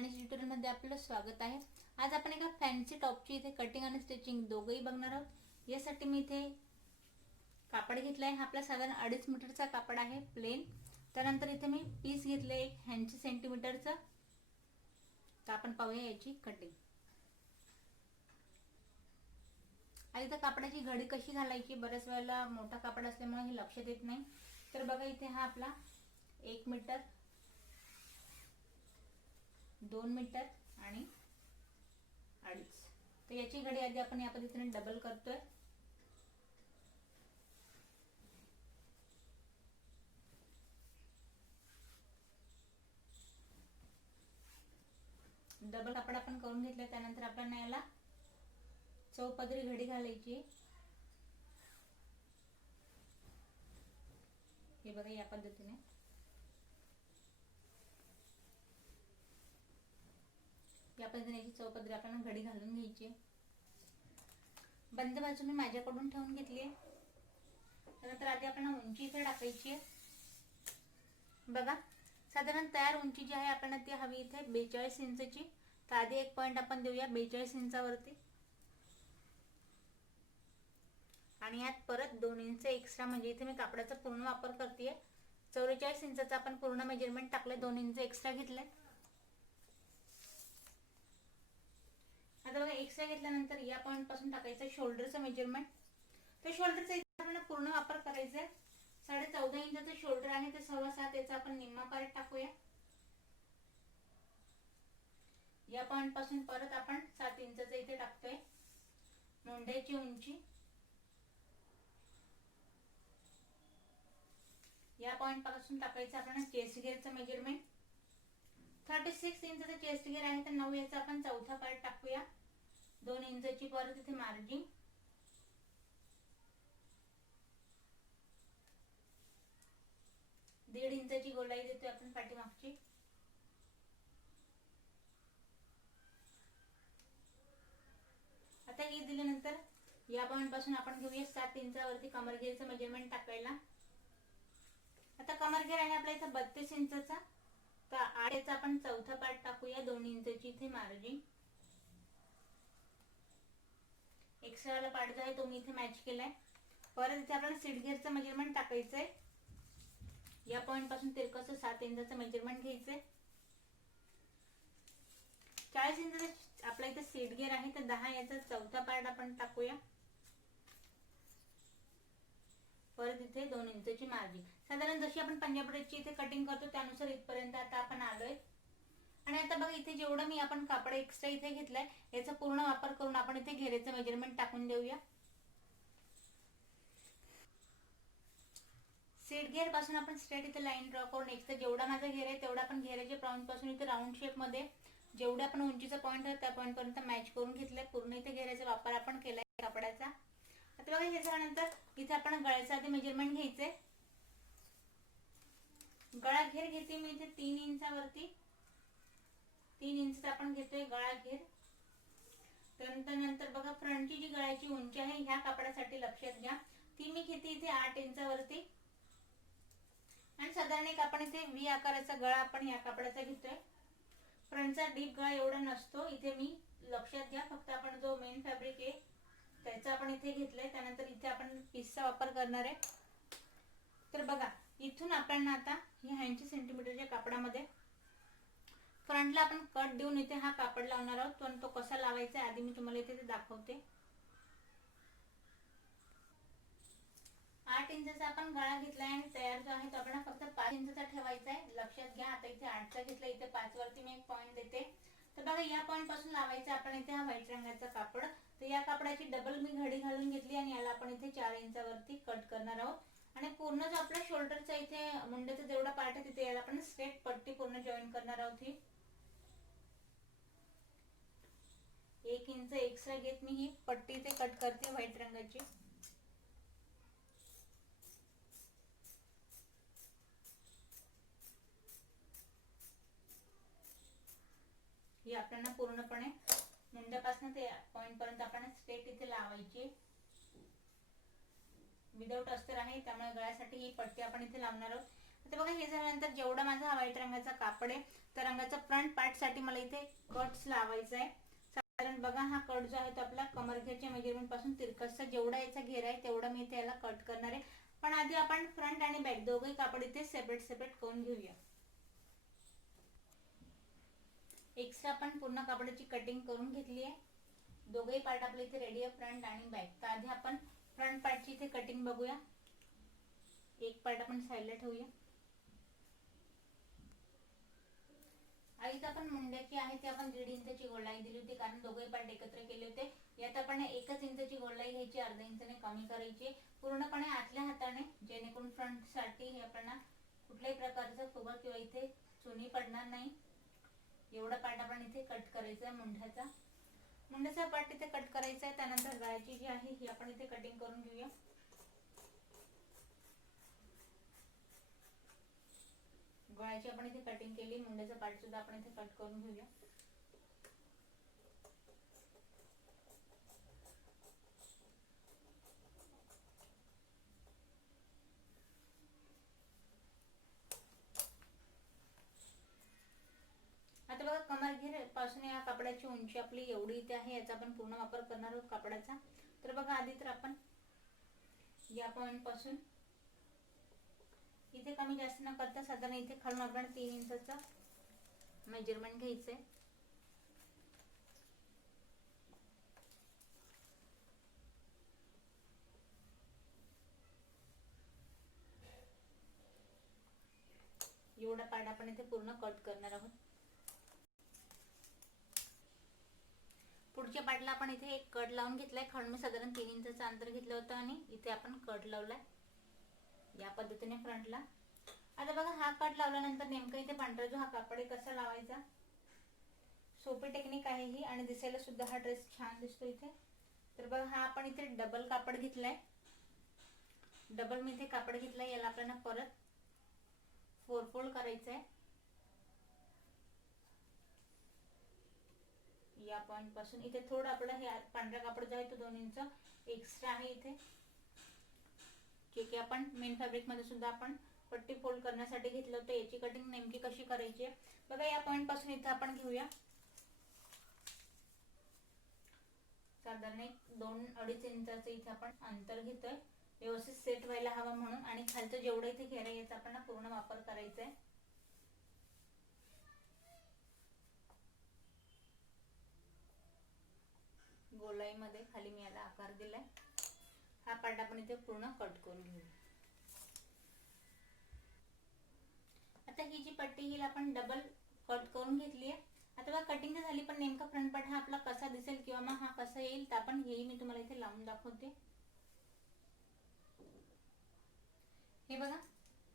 कल्याणीच्या ट्युटोरियलमध्ये आपलं स्वागत आहे। आज आपण एका फॅन्सी टॉपची इथे कटिंग आणि स्टिचिंग दोघंही बघणार आहोत। यासाठी मी इथे कापड घेतला आहे, आपला साधारण 2.5 मीटरचा कापड आहे प्लेन। त्यानंतर इथे मी पीस घेतले 1 सेंटीमीटरचा। तर आपण पाहूया याची कटिंग। आता कापडाची घडी कशी घालायची, बऱ्याच वेळेला मोठा कापड असल्यामुळे हे लक्षात येत नाही। तर बघा इथे हा आपला 1 मीटर, 2 मीटर आणि 2.5। तर याची घडी आधी आपण या पद्धतीने डबल करतोय। डबल कापड आपण करून घेतलं। त्यानंतर आपण याला चौपदरी घडी घालायची। हे बघा या पद्धतीने याची चौपदरी आपण घडी घालून घ्यायची। बंद बाजू मी माझ्याकडून ठेवून घेतली आहे। त्यानंतर आधी आपण उंची इथे टाकायची आहे। बघा साधारण तयार उंची जी आहे आपण ती हवी इथे 42 इंचची। तर आधी एक पॉइंट आपण देऊया 42 इंचावरती आणि यात परत 2 इंच एक्स्ट्रा, म्हणजे इथे मी कापडाचा पूर्ण वापर करतेय। 44 इंचाचा आपण पूर्ण मेजरमेंट टाकले, 2 इंच एक्स्ट्रा घेतले। आता बघा एक्स्ट्रा घेतल्यानंतर या पॉइंट पासून टाकायचं शोल्डरचं मेजरमेंट। तर शोल्डरचा आपण पूर्ण वापर करायचा आहे। 14.5 इंचाचं शोल्डर आहे, तर 7.25 याचा आपण निम्मा पार्ट टाकूया। या पॉइंट पासून परत आपण 7 इंचाचं इथे टाकतोय। मोंढ्याची उंची या पॉइंट पासून टाकायचं आपण चेस्ट घेरचं मेजरमेंट। 36 इंचाचं चेस्ट घेर आहे, तर 9 याचा आपण चौथा पार्ट टाकूया। 2 इंचाची परत इथे मार्जिन। दीड इंचाची गोलाई देतोय आपण पाठीमागची। आता हे दिल्यानंतर या पॉइंट पासून आपण घेऊया 7 इंचावरती कमर घेरचं मेजरमेंट टाकायला। आता कमर घेर आहे आपल्या इथे 32 इंचाचा, तर 8 याचा आपण चौथा पार्ट टाकूया। 2 इंचाची इथे मार्जिन। एक्स्ट्रा वाला पार्ट जो आहे तो मी इथे मॅच केलाय। परत इथे आपण सीट घेरचं मेजरमेंट टाकायचंय। या पॉइंट पासून तिरकस 7 इंचाचं मेजरमेंट घ्यायचंय। 40 इंचाचा आपला इथे सीट घेर आहे, तर 10 याचा चौथा पार्ट आपण टाकूया। परत इथे 2 इंचाची मार्जिन। साधारण जशी आपण पंजाब ड्रेसची इथे कटिंग करतो त्यानुसार इथपर्यंत आता आपण आलोय। आणि आता बघा इथे जेवढं मी आपण कापड एक्स्ट्रा इथे घेतलंय याचा पूर्ण वापर करून आपण इथे घेरेचं मेजरमेंट टाकून देऊया। सीट घेर पासून आपण स्ट्रेट इथे लाईन ड्रॉ करून एक्स्ट्रा जेवढा माझा घेर आहे तेवढा आपण घेराच्या पॉइंट पासून इथे राऊंड शेप मध्ये जेवढे आपण उंचीचा पॉइंट आहे त्या पॉइंट पर्यंत मॅच करून घेतलाय। पूर्ण इथे घेराचा वापर आपण केलाय कापडाचा। आता बघा हे झाल्यानंतर इथे आपण गळ्याचा आधी मेजरमेंट घ्यायचंय। गळा घेर घेते मी इथे 3 इंचावरती। 3 इंचचा आपण घेतोय गळा घेर। त्यानंतर बघा फ्रंटची जी गळ्याची उंची आहे ह्या कापडासाठी लक्षात घ्या, ती मी घेते इथे 8 इंचावरती। आणि साधारण एक आपण इथे व्ही आकाराचा गळा आपण या कापडाचा घेतोय। फ्रंटचा डीप गळा एवढा नसतो इथे, मी लक्षात घ्या। फक्त आपण जो मेन फॅब्रिक आहे त्याचा आपण इथे घेतलंय। त्यानंतर इथे आपण पीसचा वापर करणार आहे। तर बघा इथून आपण आता ही 80 सेंटीमीटरच्या कापडामध्ये फ्रंटला आपण कट देऊन इथे हा कापड लावणार आहोत। पण तो कसा लावायचा आधी मी तुम्हाला इथे दाखवते। 8 इंचाचा आपण गळा घेतलाय आणि तयार जो आहे तो आपण फक्त 5 इंचाचा ठेवायचा आहे। लक्षात घ्या आता इथे 8चा घेतला, इथे 5 वरती मी एक पॉइंट देते। तर बघा या पॉइंट पासून लावायचा आपण इथे हा व्हाईट रंगाचा कापड। तर या कापडाची डबल मी घडी घालून घेतली आणि याला आपण इथे 4 इंचावरती कट करणार आहोत। आणि पूर्ण जो आपला शोल्डरचा इथे मुंड्याचा जेवढा पार्ट आहे तिथे याला आपण स्ट्रेट पट्टी पूर्ण जॉईन करणार आहोत। ही 1 इंच एक्स्ट्रा घेत मी ही पट्टी इथे कट करते व्हाईट रंगाची। ही आपल्याला पूर्णपणे मुंड्यापासून ते पॉइंट पर्यंत आपण स्ट्रेट इथे लावायची। विदाउट अस्तर आहे त्यामुळे गळ्यासाठी ही पट्टी आपण इथे लावणार आहोत। आता बघा हे झाल्यानंतर जेवढा माझा हा व्हाईट रंगाचा कापड आहे त्या रंगाचा फ्रंट पार्ट साठी मला इथे कट्स लावायचा आहे. साधारण बघा हा कट जो आहे तो आपला कमर घेरच्या मेजरमेंट पासून तिरकसचा जेवढा याचा घेर आहे तेवढा मी इथे याला कट करणार आहे. पण आधी आपण फ्रंट आणि बॅक दोघे कापड इथे सेपरेट सेपरेट करून घेऊया. एक्स्ट्रा आपण पूर्ण कापडाची कटिंग करून घेतली आहे. दोघेही पार्ट आपले इथे रेडी आहे, फ्रंट आणि बॅक. तर आधी आपण फ्रंट पार्टची इथे कटिंग बघूया. एक पार्ट आपण साईडला ठेवूया. आधीच आपण मुंड्याची आहे ते आपण 1.5 इंचाची गोलाई दिली होती, कारण दोघे पार्ट एकत्र केले होते. यात आपण 1 इंचाची गोलाई घ्यायची, अर्धा इंचाने कमी करायची पूर्णपणे आतल्या हाताने, जेणेकरून फ्रंट साठी हे आपल्याला कुठल्याही प्रकारचा फुगा किंवा इथे चुनी पडणार नाही. एवढा पार्ट आपण इथे कट करायचा आहे. मुंड्याचा पार्ट इथे कट करायचा आहे. त्यानंतर गळ्याची जी आहे ही आपण इथे कटिंग करून घेऊया. गळ्याची आपण इथे कटिंग केली, मुंड्याचा पार्ट सुद्धा आपण इथे कट करून घेऊया. आता बघा कमर घेर पासून या कापडाची उंची आपली एवढी इथे आहे. याचा आपण पूर्ण वापर करणार आहोत कापडाचा. तर बघा आधी तर आपण या पॉइंट पासून इथे कमी जास्त न करता साधारण इथे खालून आपण 3 इंचाचा मेजरमेंट घ्यायचंय. एवढा पार्ट आपण इथे पूर्ण कट करणार आहोत. पुढच्या पार्टला आपण इथे एक कट लावून घेतलाय. खालून मी साधारण 3 इंचाचं अंतर घेतलं होतं आणि इथे आपण कट लावलाय या पद्धतीने फ्रंटला. आता बघा हा कट लावल्यानंतर नेमका इथे पांढरा जो हा कापड आहे कसा लावायचा, सोपी टेक्निक आहे ही आणि दिसायला सुद्धा हा ड्रेस छान दिसतो इथे. तर बघा हा आपण इथे डबल कापड घेतलाय, डबल मी इथे कापड घेतलाय. याला आपल्याला परत 4 फोल्ड करायचं आहे. या पॉइंट पासून इथे थोडं आपलं हे पांढरा कापड जो आहे तो 2 इंच एक्स्ट्रा आहे इथे, जे की आपण मेन फॅब्रिक मध्ये सुद्धा आपण पट्टी फोल्ड करण्यासाठी घेतलं होतं. याची कटिंग नेमकी कशी करायची आहे बघा. या पॉइंट पासून इथे आपण घेऊया साधारण 2-2.5 इंचाचं इथे आपण अंतर घेतोय, व्यवस्थित सेट व्हायला हवा म्हणून. आणि खालचं जेवढं इथे घेर आहे याचा आपण पूर्ण वापर करायचा आहे. गोलाई मध्ये खाली मी याला आकार दिलाय. हा पार्ट आपण इथे पूर्ण कट करून घेऊ. आता ही जी पट्टी हिला आपण डबल कट करून घेतली आहे. आता बघा कटिंग झाली, पण नेमका फ्रंट पार्ट हा आपला कसा दिसेल किंवा मग हा कसा येईल तर आपण हेही मी तुम्हाला इथे लावून दाखवते. हे बघा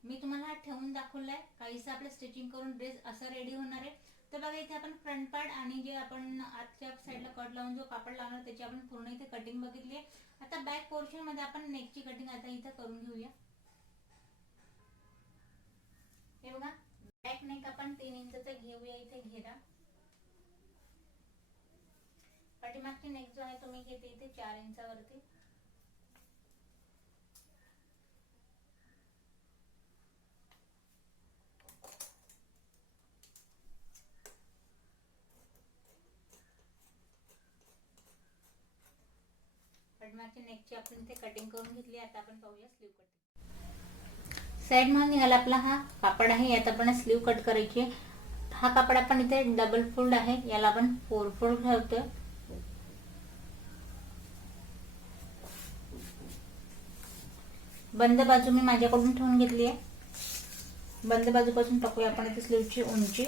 मी तुम्हाला हा ठेवून दाखवलाय. काहीसं आपलं स्टिचिंग करून ड्रेस असा रेडी होणार आहे. तर बघा इथे आपण फ्रंट पार्ट आणि जे आपण आतच्या साईडला कट लावून जो कापड लावणार त्याची आपण पूर्ण इथे कटिंग बघितली आहे. आता बॅक पोर्शन मध्ये आपण नेकची कटिंग आता इथे करून घेऊया. हे बघा बॅक नेक आपण 3 इंचाचा घेऊया इथे घेरा. पाठीमागची नेक जो आहे तुम्ही घेते इथे 4 इंचावरती. पाठीमागची नेकची आपण इथे कटिंग करून घेतली. आता आपण पाहूया स्लीव कटिंग. साइड मध्ये निघाला आपला हा कापड आहे, यात आपण स्लीव कट करायची. हा कापड आपण इथे डबल फोल्ड आहे, याला आपण 4 फोल्ड ठेवतोय. बंद बाजू मी माझ्याकडून ठेवून घेतली आहे. बंद बाजूपासून टाकूया आपण इथे स्लीवची उंची.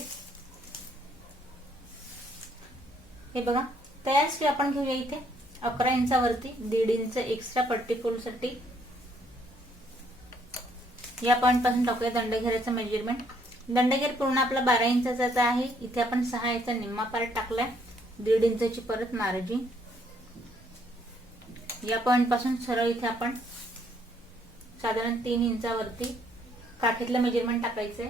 हे बघा तयार स्लीव आपण घेऊया इथे 11 इंचावरती 1.5 इंच एक्स्ट्रा पट्टी फोल्ड साठी. या पॉइंट पासून टाकूया दंडघेराचं मेजरमेंट. दंडघेर पूर्ण आपला 12 इंचाचा आहे. इथे आपण 6 इंचा निम्मा पार्ट टाकलाय, 1.5 इंचाची परत मार्जिन. या पॉइंट पासून सरळ इथे आपण साधारण 3 इंचावरती काठीतलं मेजरमेंट टाकायचंय.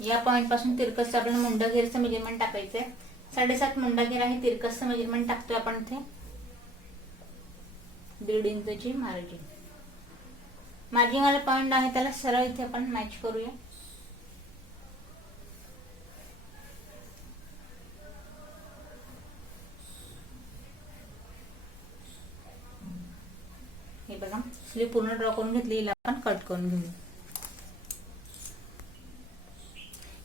या पॉइंट पासून तिरकस आपल्याला मुंडा घेरचं मेजरमेंट टाकायचंय. 7.5 मुंडा घेर आहे, तिरकसचं मेजरमेंट टाकतोय आपण इथे. 1.5 इंचाची मार्जिन. मार्जिन वाला पॉइंट आहे त्याला सरळ इथे आपण मॅच करूया. हे बघा स्लीव पूर्ण ड्रॉ करून घेतली, हिला आपण कट करून घेऊया.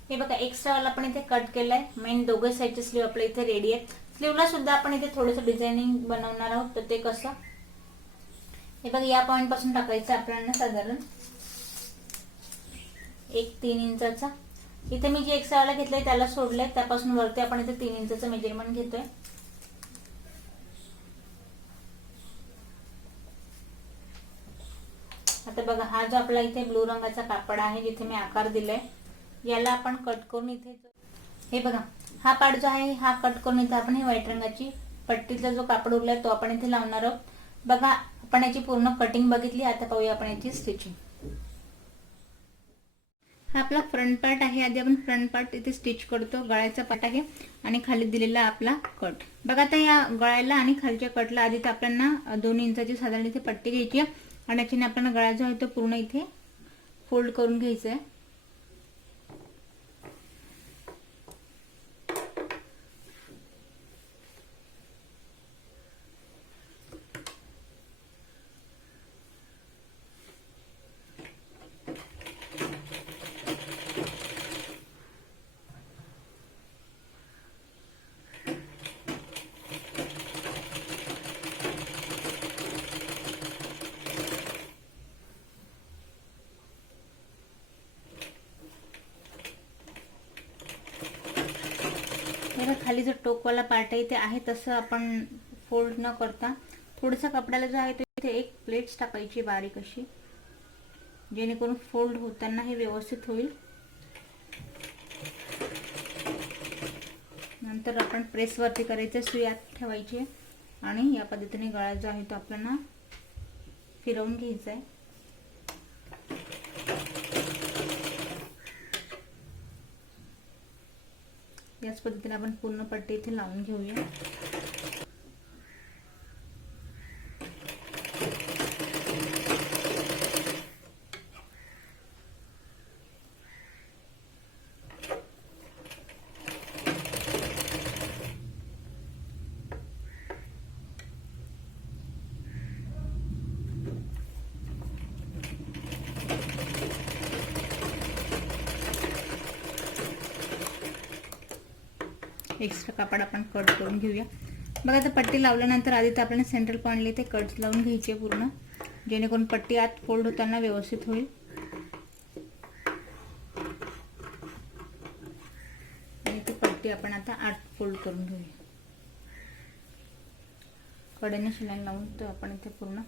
हे बघा एक्स्ट्रा वाला आपण इथे कट केलाय. मेन दोघे साईडचे स्लीव आपल्या इथे रेडी आहेत. स्लीवला सुद्धा आपण इथे थोडंसं डिझायनिंग बनवणार आहोत. तर ते कसं, हे बघा या पॉइंट पासून टाकायचं आपल्याला साधारण 3 इंचाचा. इथे मी जे एक्स्ट्रा वाला घेतलंय त्याला सोडलंय, त्यापासून वरती आपण इथे 3 इंचाचं मेजरमेंट घेतोय. आता बघा हा जो आपला इथे ब्लू रंगाचा कापड आहे जिथे मी आकार दिलाय, याला आपण कट करून इथे, हे बघा हा पार्ट जो आहे हा कट करून इथे आपण ही व्हाईट रंगाची पट्टीचा जो कापड उरलाय तो आपण इथे लावणार आहोत. बघा आपण याची पूर्ण कटिंग बघितली. आता पाहूया आपण याची स्टिचिंग. हा आपला फ्रंट पार्ट आहे. आधी आपण फ्रंट पार्ट इथे स्टिच करतो. गळ्याचा पार्ट आहे आणि खाली दिलेला आपला कट. बघा आता या गळ्याला आणि खालच्या कटला आधी तर आपल्याला 2 इंचाची साधारण इथे पट्टी घ्यायची आहे आणि याच्याने आपल्याला गळा जो आहे तो पूर्ण इथे फोल्ड करून घ्यायचा आहे. खाली जो टोकवाला पार्ट आहे ते आहे तसं आपण फोल्ड न करता थोडंसं कपड्याला जो आहे तो इथे एक प्लेट्स टाकायची बारीक अशी, जेणेकरून फोल्ड होताना हे व्यवस्थित होईल. नंतर आपण प्रेस वरती करायचं, सुई आत ठेवायची आणि या पद्धतीने गळा जो आहे तो आपल्याला फिरवून घ्यायचा आहे. याच पद्धतीने आपण पूर्ण पट्टी इथे लावून घेऊया. एक्स्ट्रा कापड आपण कट करून घेऊया. बघा आता पट्टी लावल्यानंतर आधी तर आपल्याला सेंट्रल पॉइंटला इथे कट लावून घ्यायचे पूर्ण, जेणेकरून पट्टी आत फोल्ड होताना व्यवस्थित होईल. आणि ती पट्टी आपण आता आत फोल्ड करून घेऊया. कडेने शिलाई लावून तो आपण इथे पूर्ण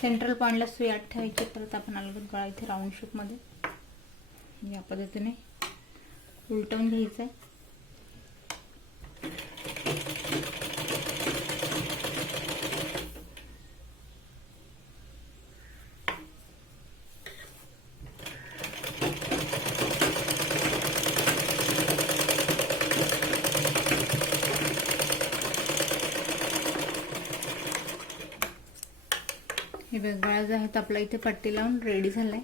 सेंट्रल पॉइंटला सुई आत ठेवायची. परत आपण अलगद गळा इथे राऊंड शेप मध्ये या पद्धतीने उलटवून घ्यायचं आहे. हे बघ गळा जो आहे तो आपला इथे पट्टी लावून रेडी झालाय.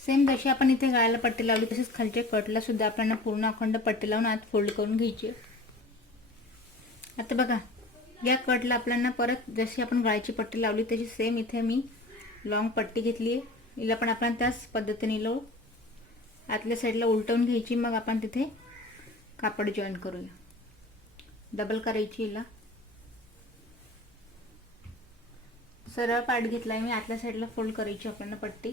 सेम जशी आपण इथे गळ्याला पट्टी लावली तसेच खालच्या कटला सुद्धा आपल्याला पूर्ण अखंड पट्टी लावून आत फोल्ड करून घ्यायची. आता बघा या कटला आपल्याला परत जशी आपण गळ्याची पट्टी लावली तशी सेम इथे मी लॉंग पट्टी घेतली आहे. हिला पण आपण त्याच पद्धतीने लो आतल्या साईडला उलटवून घ्यायची. मग आपण तिथे कापड जॉईन करूया. डबल करायची. हिला सरळ पार्ट घेतलाय मी, आतल्या साईडला फोल्ड करायची आपल्याला पट्टी.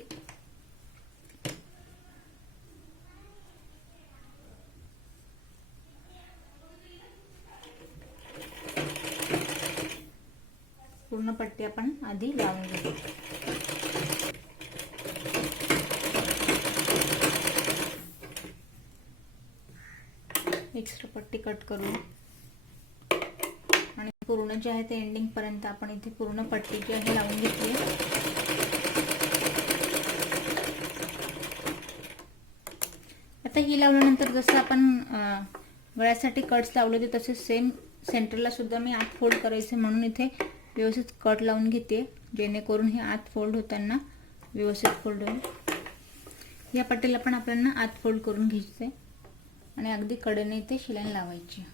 पूर्ण पट्टी आपण आधी लावून घेऊ. एक्स्ट्रा पट्टी कट करू आणि पूर्ण जे आहे ते एंडिंग पर्यंत आपण इथे पूर्ण पट्टी जी आहे लावून घेतली. आता ही लावल्यानंतर जसं आपण गळ्यासाठी कट्स लावले होते तसेच सेम सेंटरला सुद्धा मी आत फोल्ड करायचे, म्हणून इथे व्यवस्थित कट लावून घेते जेणेकरून हे आत फोल्ड होताना व्यवस्थित फोल्ड होईल. या पट्टीला पण आपल्याला आत फोल्ड करून घ्यायचे आणि अगदी कडेने इथे शिलाई लावायची.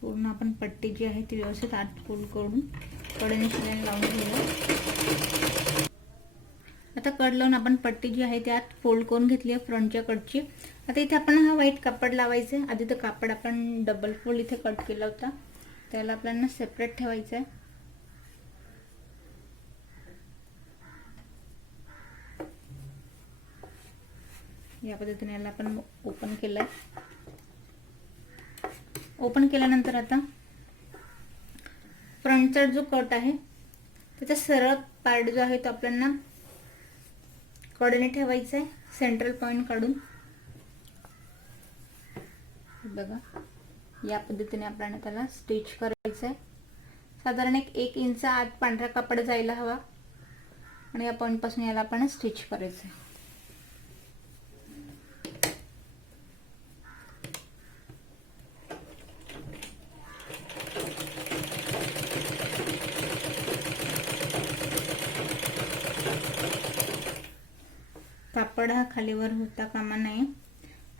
पूर्ण आपण पट्टी जी आहे ती व्यवस्थित आत फोल्ड करून कडेने शिलाई लावून घेऊया. आता कड लावून आपण पट्टी जी आहे ती आत फोल्ड करून घेतली आहे फ्रंटच्या कडची. आता इथे आपण हा व्हाईट कापड लावायचं आहे. आधी तर कापड आपण डबल फोल्ड इथे कट केला होता, त्याला आपल्याला सेपरेट ठेवायचं आहे. या पद्धतीने याला आपण ओपन केलंय. ओपन केल्यानंतर आता फ्रंटचा जो कट आहे त्याचा सरळ पार्ट जो आहे तो आपल्याला कडेने ठेवायचा आहे सेंट्रल पॉइंट काढून. बघा या पद्धतीने आपल्याला त्याला स्टिच करायचं आहे. साधारण 1 इंच आत पांढरा कापड जायला हवा आणि या पॉइंट पासून याला आपण स्टिच करायचं आहे. कापड हा खालीवर होता कामा नये.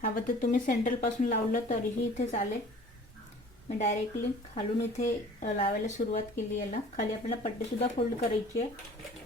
हवं तर तुम्ही सेंटर पासून लावलं तरीही इथे चालेल. मी डायरेक्टली खालून इथे लावायला सुरुवात केली. याला खाली आपल्याला पट्टी सुद्धा फोल्ड करायची आहे.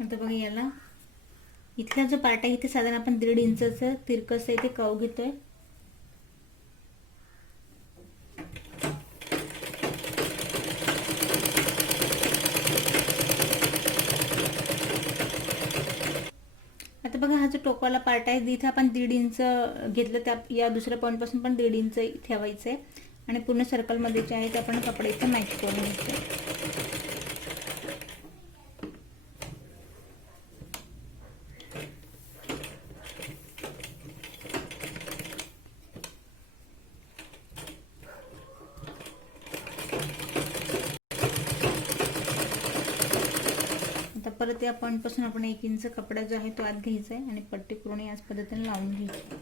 आता बघा याला इथला जो पार्ट आहे इथे साधारण आपण 1.5 इंचाचं तिरकस इथे कव घेतोय. आता बघा हा जो टोकाला पार्ट आहे इथे आपण 1.5 इंच घेतलं, त्या या दुसऱ्या पॉइंट पासून पण 1.5 इंच ठेवायचं आहे आणि पूर्ण सर्कल मध्ये जे आहे ते आपण कपडे इथे मॅच करून घ्यायचं. परत या पॉइंट पासून आपण 1 इंच कपडा जो आहे तो आत घ्यायचा आहे आणि पट्टी पूर्ण याच पद्धतीने लावून घ्यायची.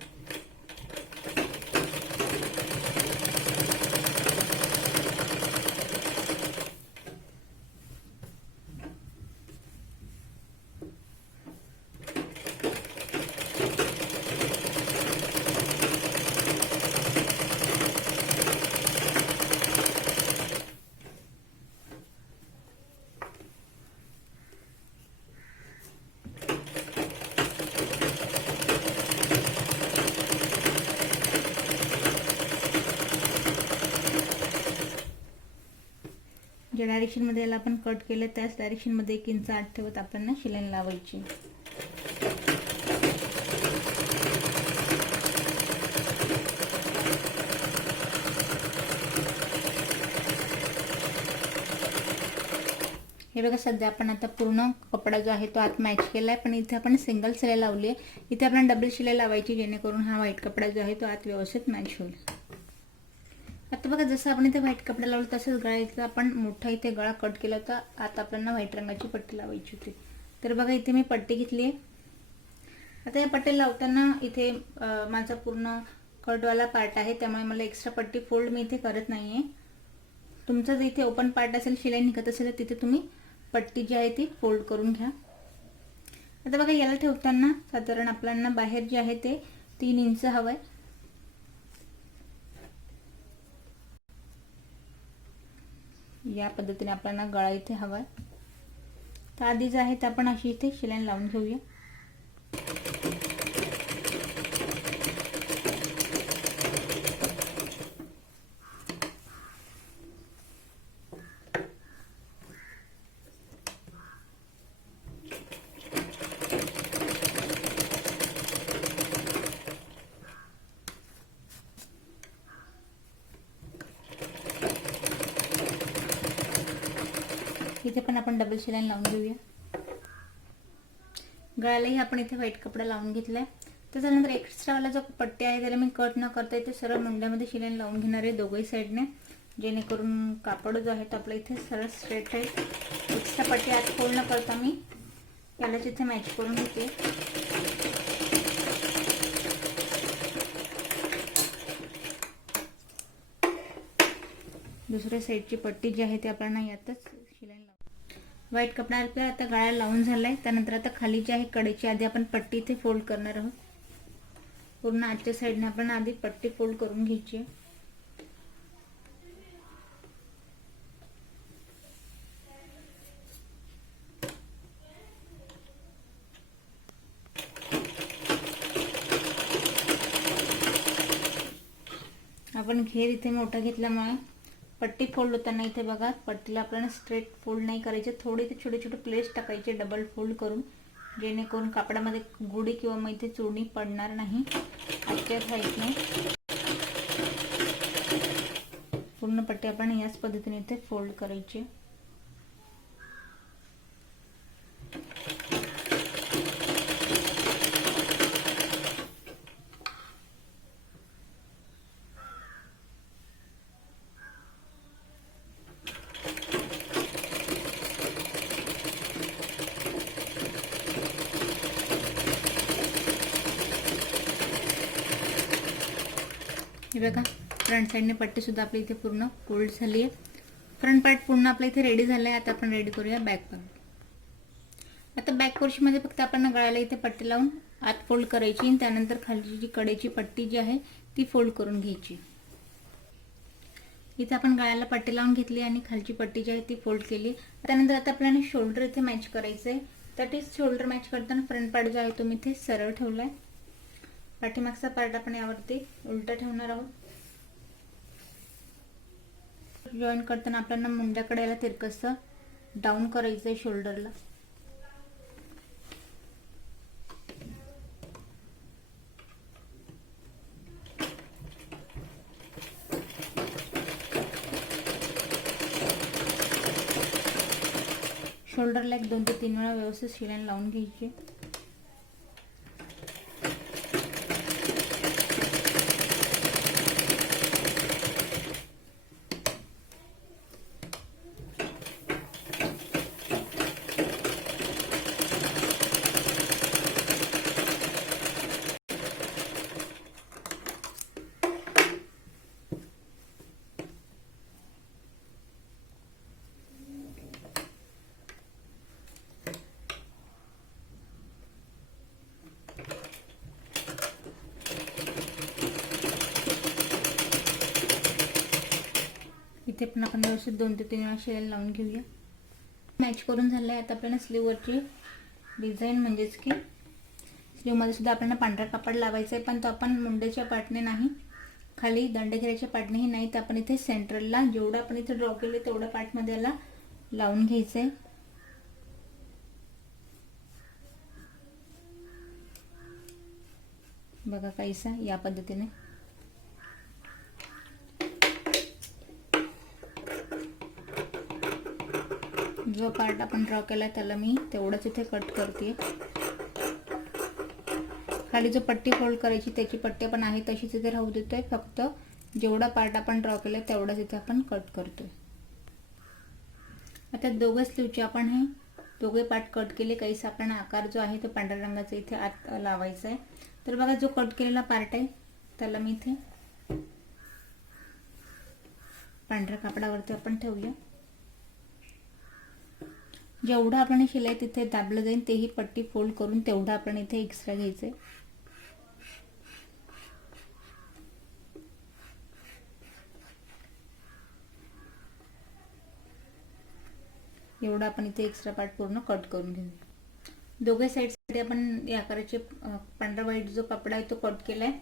ज्या डायरेक्शन मध्ये याला आपण कट केलं त्याच डायरेक्शन मध्ये 1 इंच आत ठेवत आपल्याला शिलाई लावायची. हे बघा सध्या आपण आता पूर्ण कपडा जो आहे तो आत मॅच केलाय, पण इथे आपण सिंगल शिलाई लावली आहे. इथे आपण डबल शिलाई लावायची जेणेकरून हा व्हाईट कपडा जो आहे तो आत व्यवस्थित मॅच होईल. आता बघा जसं आपण इथे व्हाईट कपडा लावला तसंच गळ्याचा आपण मोठा इथे गळा कट केला होता. आता आपल्याला व्हाईट रंगाची पट्टी लावायची होती. तर बघा इथे मी पट्टी घेतली आहे आता या पट्टी लावताना इथे माझा पूर्ण कटवाला पार्ट आहे, त्यामुळे मला एक्स्ट्रा पट्टी फोल्ड मी इथे करत नाहीये. तुमचं जर इथे ओपन पार्ट असेल, शिलाई निघत असेल, तिथे तुम्ही पट्टी जी आहे ती फोल्ड करून घ्या. आता बघा याला ठेवताना साधारण आपल्याला बाहेर जे आहे ते 3 इंच हवंय. या पद्धतीने आपल्याला गळा इथे हवाय. तर आधी जे आहे ते आपण अशी इथे शिलाई लावून घेऊया. इथे पण आपण डबल शिलाई लावून घेऊया. गळ्यालाही आपण इथे व्हाईट कपडा लावून घेतलाय. त्याच्यानंतर एक्स्ट्रावाला जो पट्टी आहे त्याला मी कट न करता इथे सरळ मुंड्यामध्ये शिलाई लावून घेणार आहे दोघही साईडने, जेणेकरून कापड जो आहे तो आपला इथे सरळ स्ट्रेट राहील. एक्स्ट्रा पट्टी आत फोल्ड न करता मी यालाच इथे मॅच करून घेते. दुसऱ्या साईडची पट्टी जी आहे ती आपल्याला यातच शिलाई व्हाईट कपडा आपल्याला आता गळ्याला लावून झालाय. त्यानंतर आता खाली जी आहे कडेची आधी आपण पट्टी इथे फोल्ड करणार आहोत. पूर्ण आजच्या साईडने आपण आधी पट्टी फोल्ड करून घ्यायची आहे. आपण घेर इथे मोठा घेतल्यामुळे पट्टी फोल्ड होताना इथे बघा पट्टीला आपल्याला स्ट्रेट फोल्ड नाही करायचे, थोडे ते छोटे छोटे प्लेट्स टाकायचे डबल फोल्ड करून, जेणेकरून कापडामध्ये गुढी किंवा मग इथे चुरणी पडणार नाही. आजच्या साईडने पूर्ण पट्टी आपण याच पद्धतीने इथे फोल्ड करायची. हे बघा फ्रंट साईडने पट्टी सुद्धा आपली इथे पूर्ण फोल्ड झाली आहे. फ्रंट पार्ट पूर्ण आपल्या इथे रेडी झालाय. आता आपण रेडी करूया बॅक पार्ट. आता बॅक पोर्शनमध्ये फक्त आपण गळ्याला इथे पट्टी लावून आत फोल्ड करायची आणि त्यानंतर खालची जी कडेची पट्टी जी आहे ती फोल्ड करून घ्यायची. इथे आपण गळ्याला पट्टी लावून घेतली आणि खालची पट्टी जी आहे ती फोल्ड केली. त्यानंतर आता आपल्याला शोल्डर इथे मॅच करायचंय. त्यासाठी शोल्डर मॅच करताना फ्रंट पार्ट जो आहे तो मी इथे सरळ ठेवलाय. पाठीमागचा पार्ट आपण यावरती उलटा ठेवणार आहोत. जॉईन करताना आपल्याला मुंड्याकडे याला तिरकसं डाऊन करायचंय शोल्डरला. शोल्डरला 1 ते 3 वेळा व्यवस्थित शिलाई लावून घ्यायची. इथे पण आपण व्यवस्थित 2 ते 3 वेळा शिलाई लावून घेऊया. मॅच करून झालंय. आता आपल्याला स्लीववरची डिझाईन म्हणजेच की स्लीवमध्ये सुद्धा आपल्याला पांढरा कापड लावायचा आहे, पण तो आपण मुंड्याच्या पाटने नाही, खाली दंडघेऱ्याच्या पाटनेही नाही, तर आपण इथे सेंट्रलला जेवढं आपण इथे ड्रॉ केले तेवढ्या पार्टमध्ये याला लावून घ्यायचंय. बघा काहीसा या पद्धतीने. जो पार्ट आपण ड्रॉ केला त्याला मी तेवढंच इथे कट करते. खाली जो पट्टी फोल्ड करायची त्याची पट्टी पण आहे तशीच इथे राहू देतोय, फक्त जेवढा पार्ट आपण ड्रॉ केला तेवढाच इथे आपण कट करतोय. आता दोघं स्लीवचे आपण हे दोघे पार्ट कट केले. काहीसा आपल्याला आकार जो आहे तो पांढऱ्या रंगाचा इथे आत लावायचा आहे. तर बघा जो कट केलेला पार्ट आहे त्याला मी इथे पांढऱ्या कापडावरती आपण ठेवूया. जेवढं आपण शिलाई तिथे दाबलं जाईल तेही पट्टी फोल्ड करून तेवढं आपण इथे एक्स्ट्रा घ्यायचं आहे. एवढं आपण इथे एक्स्ट्रा पार्ट पूर्ण कट करून घेऊ. दोघे साईडसाठी आपण या आकाराचे पांढरा व्हाईट जो कपडा आहे तो कट केलाय.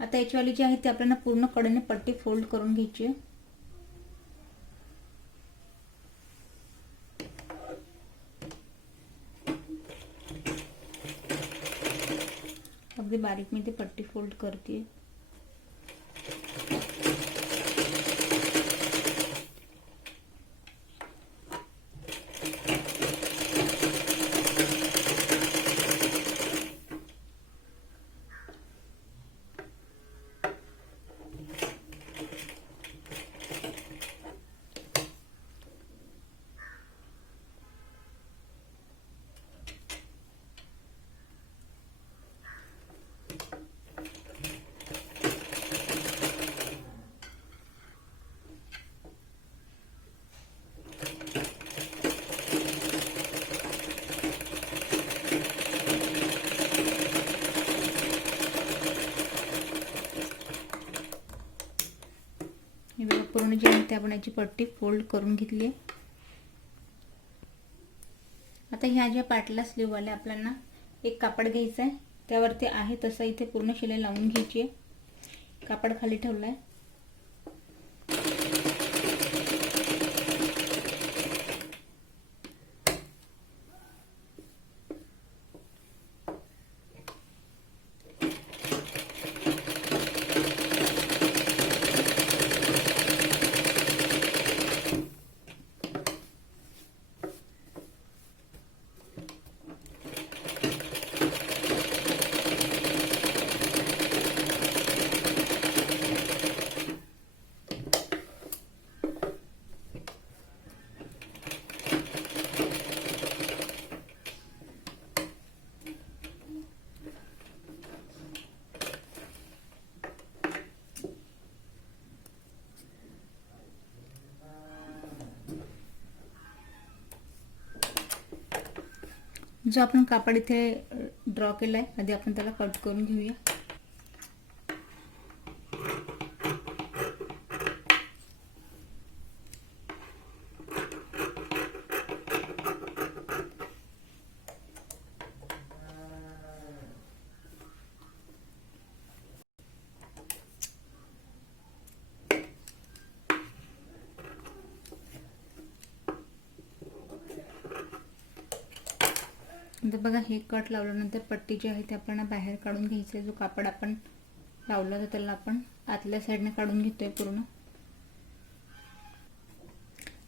आता याचीवाली जी आहे ती आपल्याला पूर्ण कडेने पट्टी फोल्ड करून घ्यायची आहे. अगदी बारीक मी ते पट्टी फोल्ड करते. पूर्ण जी आहे ते आपण याची पट्टी फोल्ड करून घेतली आहे. आता ह्या ज्या पाटला स्लीव वाल्या आपल्याला एक कापड घ्यायचं आहे. त्यावरती आहे तसं इथे पूर्ण शिलाई लावून घ्यायची आहे. कापड खाली ठेवलं आहे. जो आपण कापड इथे ड्रॉ केलाय आधी आपण त्याला कट करून घेऊया. तर बघा हे कट लावल्यानंतर पट्टी जी आहे ती आपल्याला बाहेर काढून घ्यायची आहे. जो कापड आपण लावला होता त्याला आपण आतल्या साईडने काढून घेतोय. पूर्ण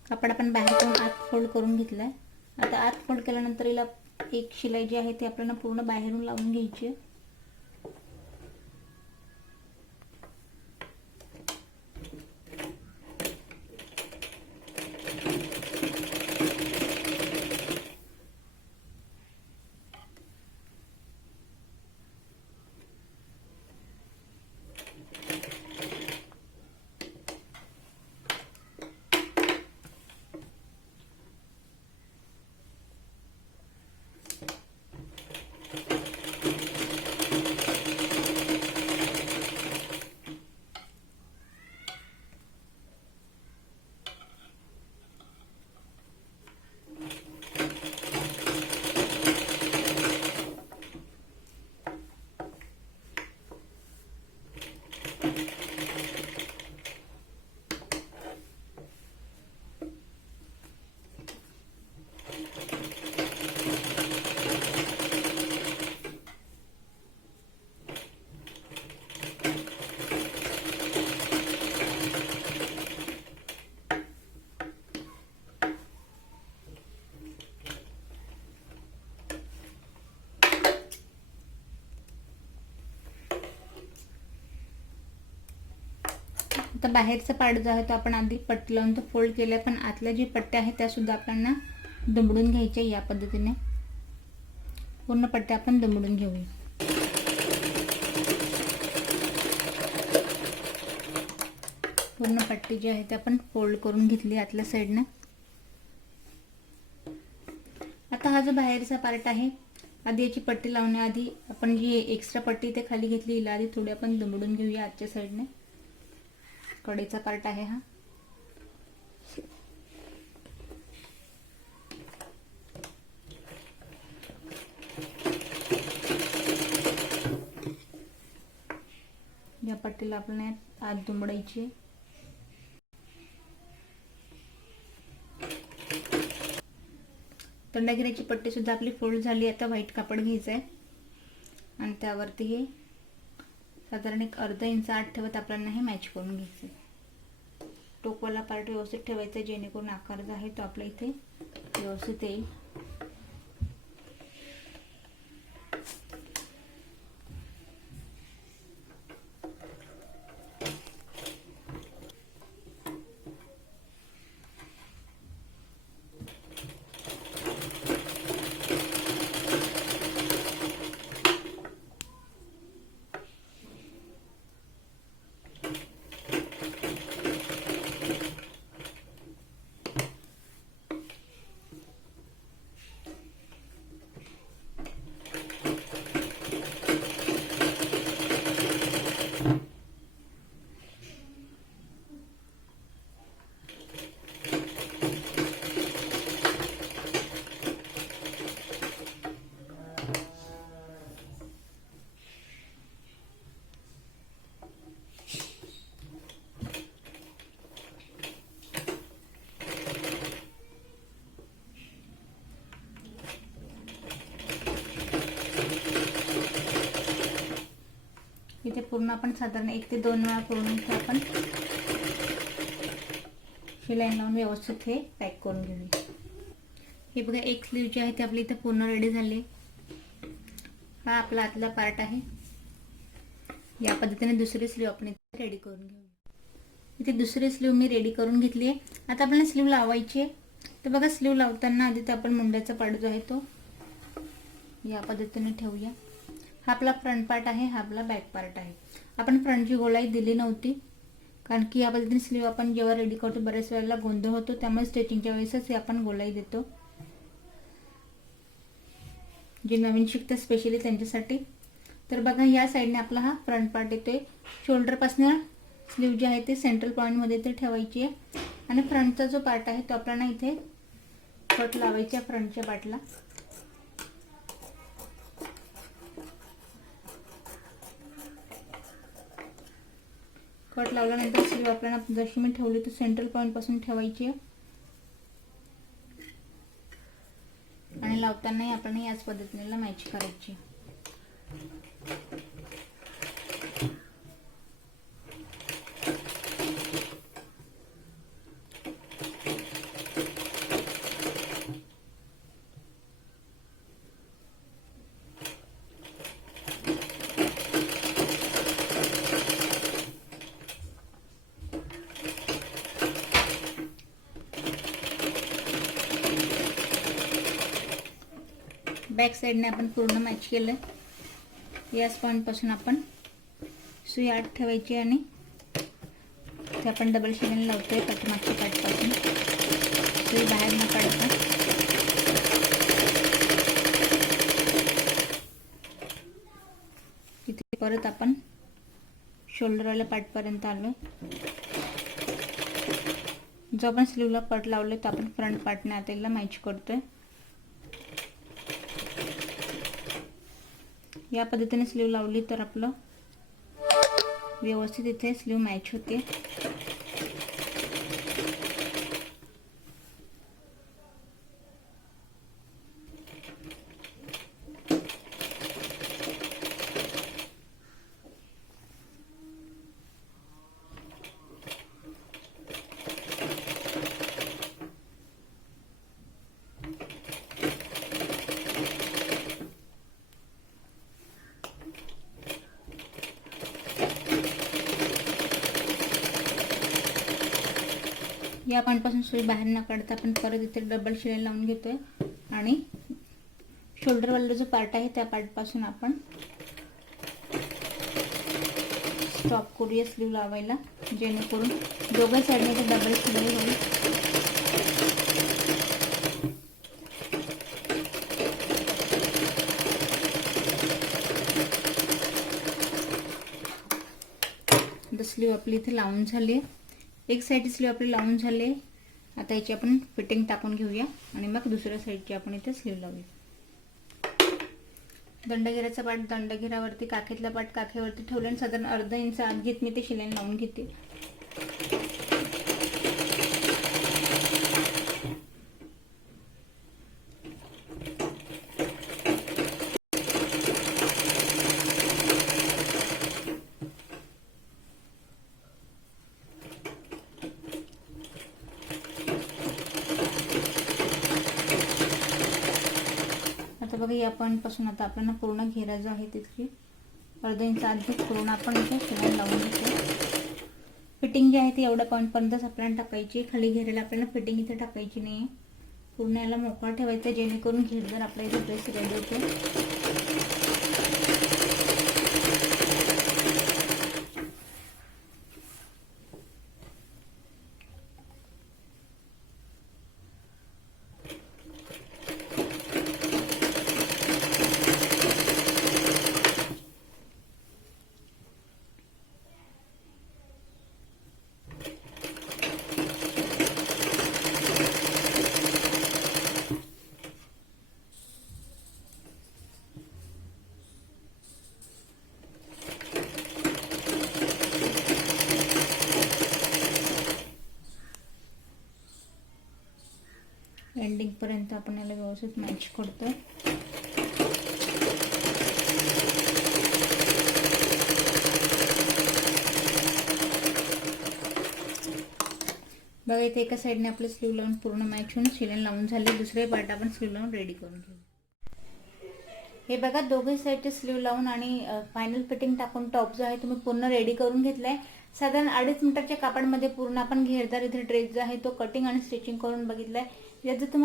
कापड आपण बाहेर काढून आत फोल्ड करून घेतलाय. आता आत फोल्ड केल्यानंतर याला एक शिलाई जी आहे ती आपल्याला पूर्ण बाहेरून लावून घ्यायची आहे. आता बाहेरचा पार्ट जो आहे तो आपण आधी पट्टी लावून तो फोल्ड केलाय. पण आतल्या जी पट्ट्या आहेत त्या सुद्धा आपल्याला दुमडून घ्यायचे या पद्धतीने पूर्ण पट्ट्या आपण दुमडून घेऊया. पूर्ण पट्टी जी आहे ती आपण फोल्ड करून घेतली आतल्या साईडने. आता हा जो बाहेरचा पार्ट आहे, आधी याची पट्टी लावण्याआधी आपण जी एक्स्ट्रा पट्टी ते खाली घेतली हिला आधी थोडी आपण दुमडून घेऊया आतच्या साईडने. कडेचा पार्ट आहे हा. या पट्टीला आपण आत दुमडायची. तोंडागिरीची पट्टी सुद्धा आपली फोल्ड झाली. आता व्हाईट कापड घ्यायचं आहे आणि त्यावरती हे साधारण एक अर्धा इंच आत ठेवत आपल्याला हे मॅच करून घ्यायचं आहे. टोकवाला पार्ट व्यवस्थित ठेवायचा जेणेकरून आकार जो आहे तो आपल्या इथे व्यवस्थित येईल. इथे पूर्ण आपण साधारण 1 ते 2 वेळा करून इथे आपण शिलाई लावून व्यवस्थित हे पॅक करून घेऊया. हे बघा एक स्लीव जी आहे ती आपली इथे पूर्ण रेडी झाली. हा आपला आतला पार्ट आहे. या पद्धतीने दुसरी स्लीव आपण इथे रेडी करून घेऊया. इथे दुसरी स्लीव मी रेडी करून घेतली आहे. आता आपल्याला स्लीव लावायची आहे. तर बघा स्लीव लावताना आधी तर आपण मुंड्याचा पार्ट जो आहे तो या पद्धतीने ठेवूया. हा आपला फ्रंट पार्ट आहे, हा आपला बॅक पार्ट आहे. आपण फ्रंटची गोलाई दिली नव्हती कारण की या पद्धतीने स्लीव आपण जेव्हा रेडी करतो बऱ्याच वेळेला गोंधळ होतो, त्यामुळे स्टिचिंगच्या वेळेसच आपण गोलाई देतो. जे नवीन शिकतात स्पेशली त्यांच्यासाठी. तर बघा या साईडने आपला हा फ्रंट पार्ट येतोय. शोल्डर पासून स्लीव जी आहे ते सेंट्रल पॉइंट मध्ये इथे ठेवायची आहे आणि फ्रंटचा जो पार्ट आहे तो आपल्याला इथे कट लावायचा फ्रंटच्या पार्टला. कट लावल्यानंतर स्लीव आपल्याला जशी मी ठेवली तर सेंट्रल पॉइंट पासून ठेवायची आहे आणि लावताना आपण याच पद्धतीने मॅच करायची. बॅक साईडने आपण पूर्ण मॅच केलं. याच पॉइंट पासून आपण सुई आत ठेवायची आणि ते आपण डबल शिलाई लावतोय पाठीमागच्या पार्ट पासून. सुई बाहेर न काढता तिथे परत आपण शोल्डरवाल्या पार्ट पर्यंत आलो. जो आपण स्लीवला कट लावले तो आपण फ्रंट पार्टने आता मॅच करतोय. या पद्धतीने स्लीव लावली तर आपलं व्यवस्थित इथे स्लीव मॅच होते. या पॉईंटपासून सुई बाहेर न काढता आपण परत इथे डबल शिलाई लावून घेतोय आणि शोल्डरवाला जो पार्ट आहे त्या पार्टपासून आपण स्टॉप करूया स्लीव लावायला, जेणेकरून दोघं साईडने डबल शिलाई होईल. स्लीव आपली इथे लावून झाली. एक साईड स्लीव आपली लावून झाली. आता याची आपण फिटिंग टाकून घेऊया आणि मग दुसऱ्या साईडची आपण इथे स्लीव लावूया. दंडघेराचा पार्ट दंडघेरावरती, काखेतला पार्ट काखेवरती ठेवले आणि साधारण अर्धा इंच आत घेत मी ते शिलाई लावून घेते. आता बघा या पॉईंटपासून आता आपल्याला पूर्ण घेरा जो आहे तिथे अर्धा इंच आत घेत पूर्ण आपण इथे शिलाई लावून घेतो. फिटिंग जी आहे ती एवढ्या पॉईंटपर्यंतच आपल्याला टाकायची. खाली घेरेला आपल्याला फिटिंग इथे टाकायची नाही. पूर्ण याला मोकळा ठेवायचा, जेणेकरून घेरदार आपल्या इथे ड्रेस रेडी होतो. एंडिंग पर्यंत आपण याला व्यवस्थित मॅच करतो. बघा इथे एका साईडने आपले स्लीव लावून पूर्ण मॅच होऊन शिलाई लावून झाली. दुसरे पार्ट आपण स्लीव लावून रेडी करून घेऊ. हे बघा दोघे साईडचे स्लीव लावून आणि फायनल फिटिंग टाकून टॉप जो आहे तुम्ही पूर्ण रेडी करून घेतलाय. साधारण 2.5 मीटरच्या कापडामध्ये पूर्ण आपण घेरदार इथे ड्रेस जो आहे तो कटिंग आणि स्टिचिंग करून बघितलाय. याचं तुम्हाला